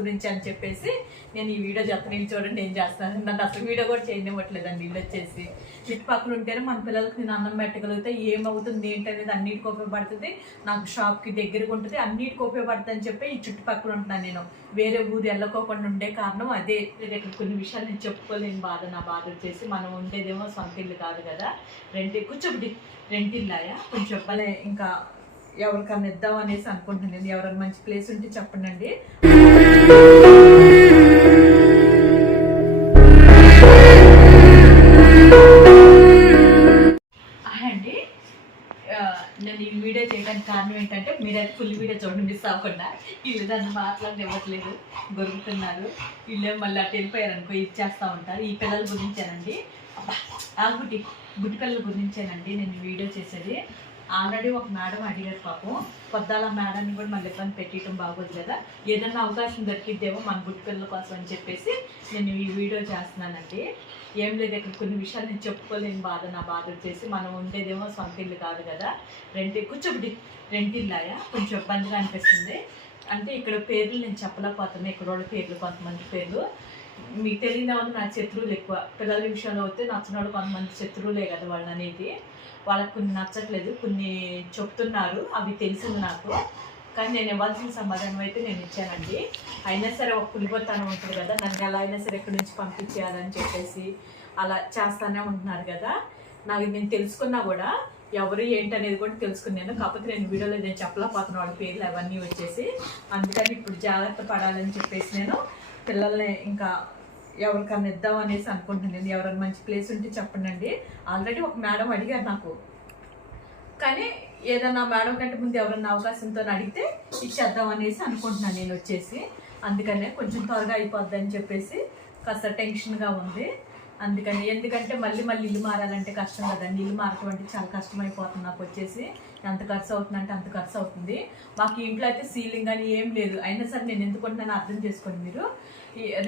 గురించి అని చెప్పేసి నేను ఈ వీడియో చెప్తాను. నేను చూడండి ఏం చేస్తాను. నన్ను అసలు వీడియో కూడా చేయనివ్వట్లేదండి. ఇల్లు వచ్చేసి చుట్టుపక్కల ఉంటేనే మన పిల్లలకి నేను అన్నం పెట్టగలిగితే ఏమవుతుంది ఏంటనేది అన్నిటికి ఉపయోగపడుతుంది. నాకు షాప్కి దగ్గరగా ఉంటుంది, అన్నిటికి ఉపయోగపడుతుంది అని చెప్పి ఈ చుట్టుపక్కల ఉంటున్నాను. నేను వేరే ఊరు వెళ్ళకోకుండా ఉండే కారణం అదే. ఇక్కడ కొన్ని విషయాలు నేను చెప్పుకోలేని బాధ. నా బాధ వచ్చేసి మనం ఉండేదేమో సొంత ఇల్లు కాదు కదా, కూర్చోబడి రెంటిల్లాయా కొంచెం చెప్పలే. ఇంకా ఎవరికన్నా ఇద్దాం అనేసి అనుకుంటున్నాను. ఎవరైనా మంచి ప్లేస్ ఉంటే చెప్పండి అండి. అండి నేను ఈ వీడియో చేయడానికి కారణం ఏంటంటే మీరైతే ఫుల్ వీడియో చూడండి, మిస్ అవ్వకుండా. వీళ్ళు దాన్ని మాట్లాడనివ్వట్లేదు, గొరుగుతున్నారు. వీళ్ళే మళ్ళీ అటు వెళ్ళిపోయారు అనుకో, ఇచ్చేస్తూ ఉంటారు. ఈ పిల్లల గురించేనండి, గుడ్డి పిల్లల గురించేనండి నేను వీడియో చేసేది. ఆల్రెడీ ఒక మేడం అడిగారు పాపం, పొద్దాల మేడాన్ని కూడా మళ్ళీ ఇబ్బంది పెట్టడం బాగోదు కదా, ఏదన్నా అవకాశం దొరికిద్దేమో మన గుడ్డి పిల్లల కోసం అని చెప్పేసి నేను ఈ వీడియో చేస్తున్నానండి. ఏం లేదు, ఇక్కడ కొన్ని విషయాలు నేను చెప్పుకోలేని బాధ. నా బాధ వచ్చేసి మనం ఉండేదేమో సొంత ఇల్లు కాదు కదా, కూర్చోబడి రెంటిల్లాయా కొంచెం ఇబ్బందిగా అనిపిస్తుంది. అంటే ఇక్కడ పేర్లు నేను చెప్పలేకపోతున్నాను, ఇక్కడ వాళ్ళ పేర్లు, కొంతమంది పేర్లు మీకు తెలియని వాళ్ళు నా శత్రువులు ఎక్కువ. పిల్లల విషయంలో వస్తే నచ్చిన వాళ్ళు కొంతమంది శత్రువులే కదా వాళ్ళు అనేది. వాళ్ళకి కొన్ని నచ్చట్లేదు, కొన్ని చెప్తున్నారు, అవి తెలిసింది నాకు. కానీ నేను ఇవ్వాల్సిన సమాధానం అయితే నేను ఇచ్చానండి. అయినా సరే ఒక పులిపోతాను ఉంటుంది కదా, నన్ను ఎలా అయినా సరే ఇక్కడి నుంచి పంపించేయాలని చెప్పేసి అలా చేస్తానే ఉంటున్నారు కదా. నాకు నేను తెలుసుకున్నా కూడా ఎవరు ఏంటనేది కూడా తెలుసుకున్నాను. కాకపోతే నేను వీడియోలో నేను చెప్పలేకపోతున్నాను వాళ్ళ పేర్లు అవన్నీ వచ్చేసి. అందుకని ఇప్పుడు జాగ్రత్త పడాలని చెప్పేసి నేను పిల్లల్ని ఇంకా ఎవరికన్నా ఇద్దాం అనేసి అనుకుంటున్నాను. ఎవరైనా మంచి ప్లేస్ ఉంటే చెప్పండి అండి. ఆల్రెడీ ఒక మేడం అడిగారు నాకు, కానీ ఏదన్నా మేడం కంటే ముందు ఎవరన్నా అవకాశంతో అడిగితే ఇచ్చేద్దాం అనేసి అనుకుంటున్నాను నేను వచ్చేసి. అందుకనే కొంచెం త్వరగా అయిపోద్ది అని చెప్పేసి కాస్త టెన్షన్గా ఉంది. అందుకని ఎందుకంటే మళ్ళీ ఇల్లు మారాలంటే కష్టం కదండి. ఇల్లు మారటం అంటే చాలా కష్టమైపోతుంది నాకు వచ్చేసి. ఎంత ఖర్చు అవుతుందంటే అంత ఖర్చు అవుతుంది. మాకు ఇంట్లో అయితే సీలింగ్ అని ఏం లేదు. అయినా సరే నేను ఎందుకుంటున్నాను అర్థం చేసుకోండి మీరు.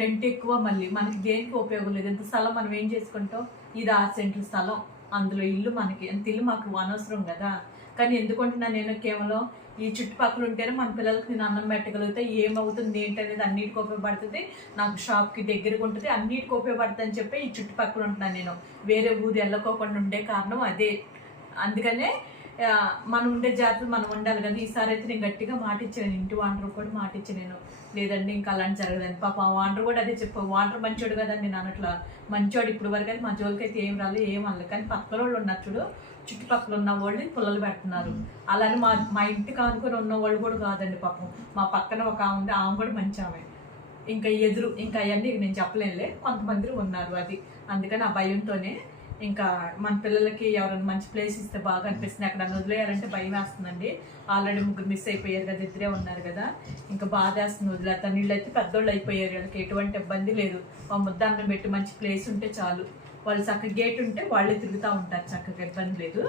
రెంట్ ఎక్కువ, మళ్ళీ మనకి దేనికి ఉపయోగం లేదు. ఎంత స్థలం మనం ఏం చేసుకుంటాం, ఇది 6 సెంట్ల స్థలం, అందులో ఇల్లు మనకి ఎంత ఇల్లు మాకు అనవసరం కదా. కానీ ఎందుకుంటున్నాను నేను, కేవలం ఈ చుట్టుపక్కల ఉంటేనే మన పిల్లలకి నేను అన్నం పెట్టగలిగితే ఏమవుతుంది ఏంటనేది అన్నిటికి ఉపయోగపడుతుంది. నాకు షాప్కి దగ్గరగా ఉంటుంది, అన్నిటికి ఉపయోగపడుతుంది అని చెప్పి ఈ చుట్టుపక్కల ఉంటున్నాను. నేను వేరే ఊరు వెళ్ళకోకుండా ఉండే కారణం అదే. అందుకనే మనం ఉండే జాగ్రత్తలు మనం ఉండాలి కదా. ఈసారి అయితే నేను గట్టిగా మాట ఇచ్చాను, ఇంటి వాండర్ కూడా మాట ఇచ్చాను నేను, లేదండి ఇంకా అలాంటి జరగదండి. పాప వాండర్ కూడా అదే చెప్పాను, వాండర్ మంచోడు కదండి, నేను అన్నట్లా మంచోడు ఇప్పుడు వరకు అయితే మా జోలికి అయితే ఏం రాలేదు, ఏం అనలేదు. కానీ పక్కన వాళ్ళు ఉన్నారు చూడు, చుట్టుపక్కల ఉన్న వాళ్ళని పుల్లలు పెడుతున్నారు. అలానే మా ఇంటికి ఆనుకొని ఉన్న వాళ్ళు కూడా కాదండి పాపం. మా పక్కన ఒక ఆమె ఉంది, ఆమె కూడా మంచి ఆమె. ఇంకా ఎదురు ఇంకా అవన్నీ నేను చెప్పలేనులే, కొంతమంది ఉన్నారు అది. అందుకని ఆ భయంతోనే ఇంకా మన పిల్లలకి ఎవరైనా మంచి ప్లేస్ ఇస్తే బాగా అనిపిస్తుంది. అక్కడ వదిలేయాలంటే భయం వేస్తుందండి. ఆల్రెడీ 3 మిస్ అయిపోయారు కదా, 2 ఉన్నారు కదా, ఇంకా బాధ వేస్తుంది వదిలేస్తాను. వీళ్ళు అయితే పెద్దోళ్ళు అయిపోయారు, వాళ్ళకి ఎటువంటి ఇబ్బంది లేదు. ఆ ముద్దాన్నం పెట్టి మంచి ప్లేస్ ఉంటే చాలు, వాళ్ళు చక్కగా గేట్ ఉంటే వాళ్ళే తిరుగుతూ ఉంటారు, చక్కగా ఇబ్బంది లేదు.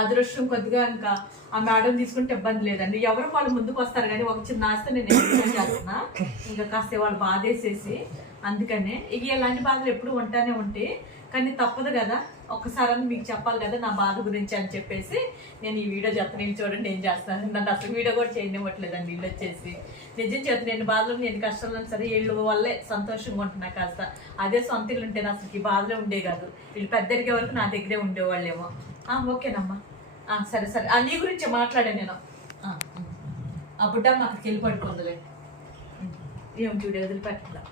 అదృష్టం కొద్దిగా ఇంకా ఆ మేడం తీసుకుంటే ఇబ్బంది లేదండి. ఎవరు వాళ్ళు ముందుకు వస్తారు, కానీ ఒక చిన్న ఆస్తి నేను ఎంజాయ్ చేస్తున్నా, ఇంకా కాస్త వాళ్ళు బాధేసేసి. అందుకనే ఇక ఇలాంటి బాధలు ఎప్పుడు ఉంటానే ఉంటాయి, కానీ తప్పదు కదా, ఒక్కసారి మీకు చెప్పాలి కదా నా బాధ గురించి అని చెప్పేసి నేను ఈ వీడియో చెప్తాను. నేను చూడండి ఏం చేస్తాను. నన్ను అసలు వీడియో కూడా చేయనివ్వట్లేదండి. ఇల్లు వచ్చేసి నిజం చెప్తాను, నేను బాధలు నేను కష్టాలు సరే వీళ్ళు వల్లే సంతోషంగా ఉంటున్నా కాస్త. అదే సొంత ఇల్లు ఉంటే అసలు ఈ బాధలే ఉండే కాదు. వీళ్ళు పెద్దరికే వరకు నా దగ్గరే ఉండేవాళ్ళేమో. ఓకేనమ్మా, సరే సరే నీ గురించి మాట్లాడాను నేను. ఆ బుడ్డ మాకు వెళ్ళి పడుకుందిలే, ఏం చూడే వదిలిపెట్టలా.